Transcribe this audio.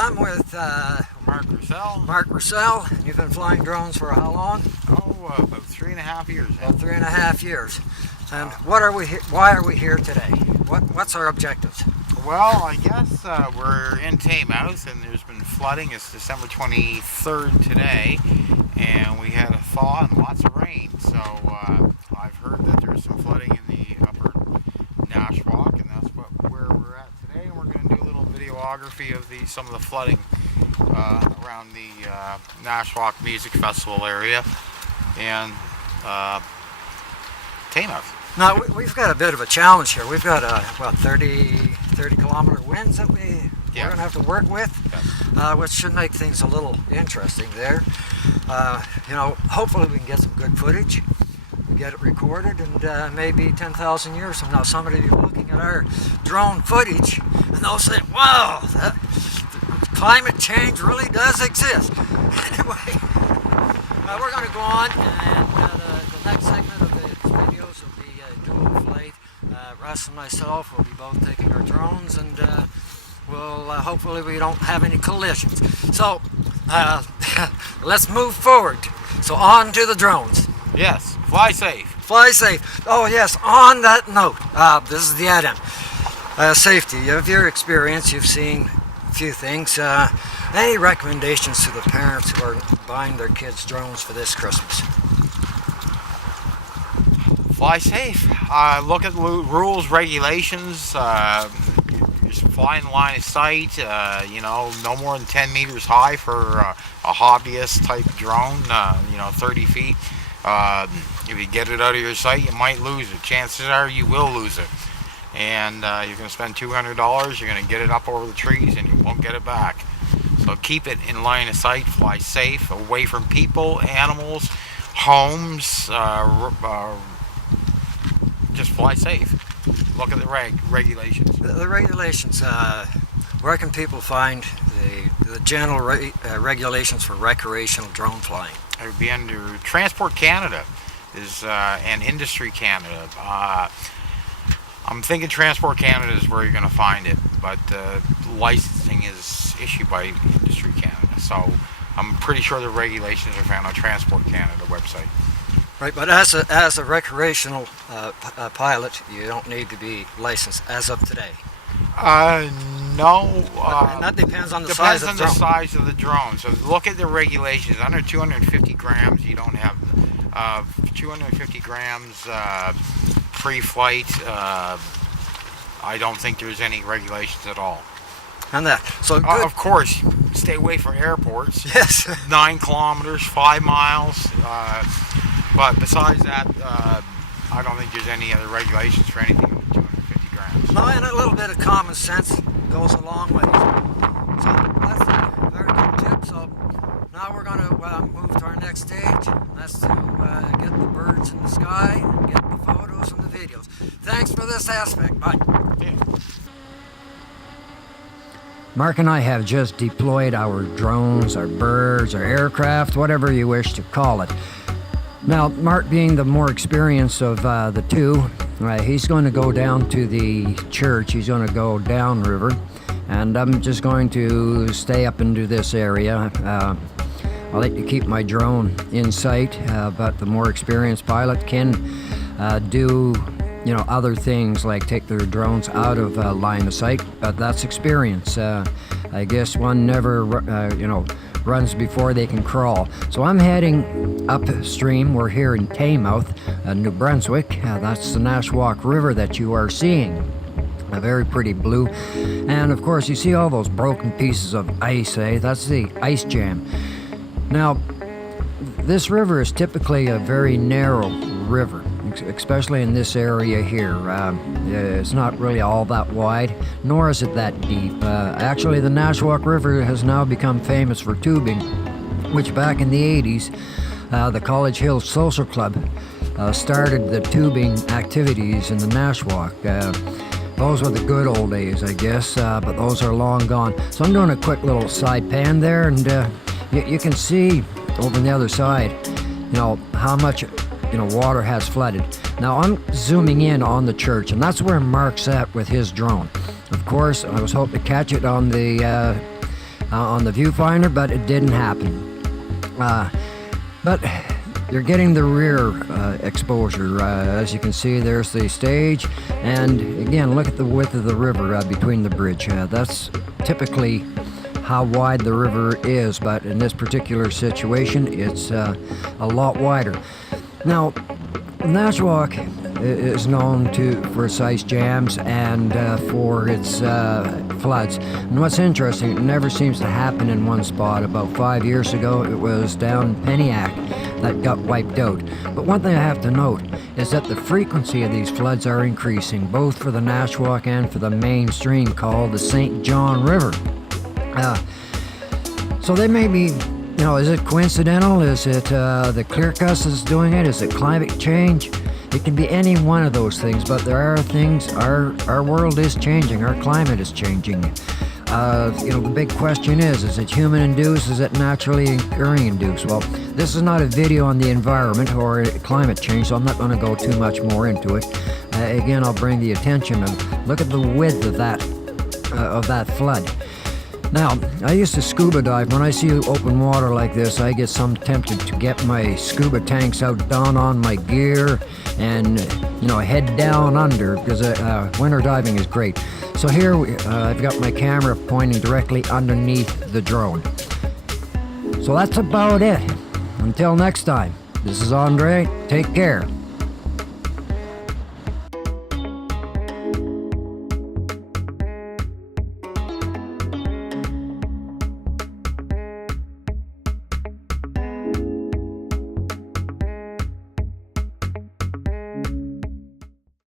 I'm with Marc Roussell. Marc Roussell. You've been flying drones for how long? About 3.5 years now. About 3.5 years. And what are we? Why are we here today? What's our objectives? Well, I guess we're in Taymouth, and there's been flooding. It's December 23rd today, and we had a thaw and lots of rain. So I've heard that there's some flooding in the upper Nashwaak, and that's where we're at today. And we're going to do a little videography of some of the flooding around the Nashwaak Music Festival area and Taymouth. Now, we've got a bit of a challenge here. We've got, 30 kilometer winds that we're going to have to work with, which should make things a little interesting there. Hopefully we can get some good footage, we get it recorded, and maybe 10,000 years from now somebody will be looking at our drone footage and they'll say, wow, climate change really does exist. Anyway, we're going to go on, and the next segment of the videos will be dual flight. Russ and myself will be both taking our drones, and we'll hopefully we don't have any collisions. So let's move forward. So on to the drones. Yes, fly safe. Fly safe. Oh yes, on that note, this is the add-in. Safety. Of your experience, you've seen a few things. Any recommendations to the parents who are buying their kids drones for this Christmas? Fly safe. Look at rules, regulations. You fly in line of sight. No more than 10 meters high for a hobbyist type drone. 30 feet. If you get it out of your sight, you might lose it. Chances are you will lose it. And you're going to spend $200. You're going to get it up over the trees, and you won't get it back. So keep it in line of sight. Fly safe, away from people, animals, homes. Just fly safe. Look at the regulations. The regulations. Where can people find the general regulations for recreational drone flying? It would be under Transport Canada, and Industry Canada. I'm thinking Transport Canada is where you're going to find it, but licensing is issued by Industry Canada. So I'm pretty sure the regulations are found on Transport Canada website. Right, but as a recreational pilot, you don't need to be licensed as of today. No. And that depends on the size of the drone. Depends on the size of the drone. So look at the regulations. Under 250 grams, you don't have 250 grams pre-flight. I don't think there's any regulations at all. And that. So of course, stay away from airports. Yes. 9 kilometers, 5 miles. But besides that, I don't think there's any other regulations for anything over 250 grams. No, and a little bit of common sense goes a long way. So that's a very good tip. So now we're going to move to our next stage. That's to get the birds in the sky and get the photos and the videos. Thanks for this aspect. Bye. Yeah. Marc and I have just deployed our drones, our birds, our aircraft, whatever you wish to call it. Now, Marc being the more experienced of the two, he's going to go down to the church. He's going to go downriver, and I'm just going to stay up into this area. I like to keep my drone in sight, but the more experienced pilot can do other things like take their drones out of line of sight, but that's experience. I guess one never, runs before they can crawl. So I'm heading upstream. We're here in Taymouth, New Brunswick. That's the Nashwaak River that you are seeing. A very pretty blue. And of course you see all those broken pieces of ice, That's the ice jam. Now, this river is typically a very narrow river, especially in this area here. It's not really all that wide, nor is it that deep. Actually, the Nashwaak River has now become famous for tubing, which back in the 80s, the College Hill Social Club started the tubing activities in the Nashwaak. Those were the good old days, I guess, but those are long gone. So I'm doing a quick little side pan there, and you can see over on the other side, how much water has flooded. Now I'm zooming in on the church, and that's where Marc's at with his drone. Of course, I was hoping to catch it on the on the viewfinder, but it didn't happen. But you're getting the rear exposure. As you can see, there's the stage, and again, look at the width of the river between the bridge. That's typically how wide the river is, but in this particular situation, it's a lot wider. Now, Nashwaak is known for its ice jams and for its floods. And what's interesting, it never seems to happen in one spot. About 5 years ago, it was down Peniac that got wiped out. But one thing I have to note is that the frequency of these floods are increasing, both for the Nashwaak and for the main stream called the St. John River. So they may be, is it coincidental? Is it the clear cuts that's doing it? Is it climate change? It can be any one of those things, but there are things, our world is changing, our climate is changing. The big question is it human-induced, is it naturally occurring induced? Well, this is not a video on the environment or climate change, so I'm not going to go too much more into it. Again, I'll bring the attention of, look at the width of that flood. Now, I used to scuba dive. When I see open water like this, I get some tempted to get my scuba tanks out, down on my gear, and, head down under, because winter diving is great. So here, I've got my camera pointing directly underneath the drone. So that's about it. Until next time, this is Andre. Take care.